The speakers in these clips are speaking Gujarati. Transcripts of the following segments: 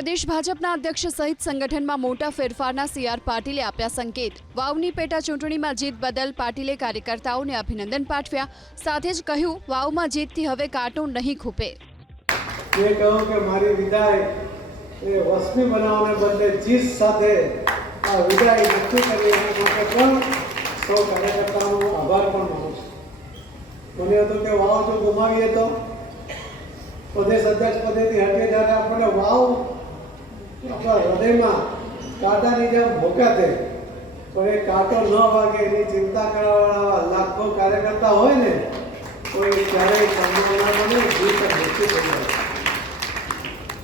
પ્રદેશ ભાજપના અધ્યક્ષ સહિત સંગઠનમાં મોટા ફેરફારના સીઆર પાટીલે આપ્યા સંકેત। વાવની પેટા ચૂંટણીમાં જીત બદલ પાટીલે કાર્યકર્તાઓને અભિનંદન પાઠવ્યા। સાથે જ કહ્યું, વાવમાં જીતથી હવે કાંટો નહીં ખૂપે। ये कहूँ कि मारी विदाय ये वस्मी बनाने बदले जीत साथे आ विदाय नक्की करी एना माटे पण सौ कार्यकर्ताओं आभार पण मानु छुं। મને હતું કે વાવ જો ગુમાવીએ તો પ્રદેશ અધ્યક્ષ પદેથી હટીએ ત્યારે આપણને વાવ આપણા હૃદયમાં કાંટાની જેમ ભોકાતે પણ એ કાંટો ન વાગે એની ચિંતા કરવાવાળા લાખો કાર્યકર્તા હોય ને તો એ ક્યારેય સાંભળવા બને જીત નિશ્ચિત થઈ જાય।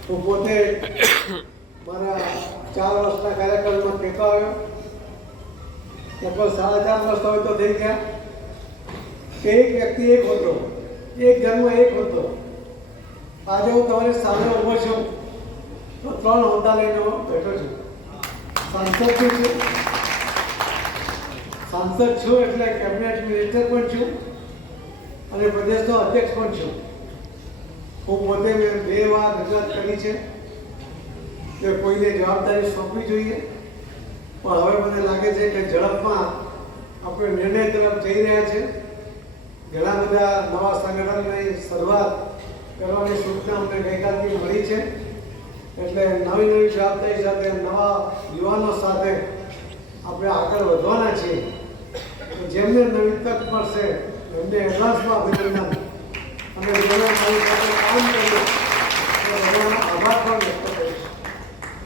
હું પોતે મારા 4 વર્ષના કાર્યક્રમમાં ટેકો આવ્યો, લગભગ 4.5 વર્ષ હવે તો થઈ ગયા કે એક વ્યક્તિ એક હતો, એક જન્મ એક હતો। આજે હું તમારી સામે ઊભો છું તો 3 હોદ્દા લઈને બેઠો છું। સાંસદ છું એટલે કેબિનેટ મિનિસ્ટર પણ છું અને પ્રદેશનો અધ્યક્ષ પણ છું। હું પોતે 2 વાર રજૂઆત કરી છે કે કોઈને જવાબદારી સોંપવી જોઈએ, પણ હવે મને લાગે છે કે ઝડપમાં આપણે નિર્ણય તરફ જઈ રહ્યા છે। ઘણા બધા નવા સંગઠનની શરૂઆત કરવાની સૂચના અમને ગઈકાલથી મળી છે, એટલે નવી નવી જવાબદારી સાથે નવા યુવાનો સાથે આપણે આગળ વધવાના છીએ। જેમને નવી તક મળશે એમને એડવાન્સમાં અભિનંદન અને જેને મારી સાથે કામ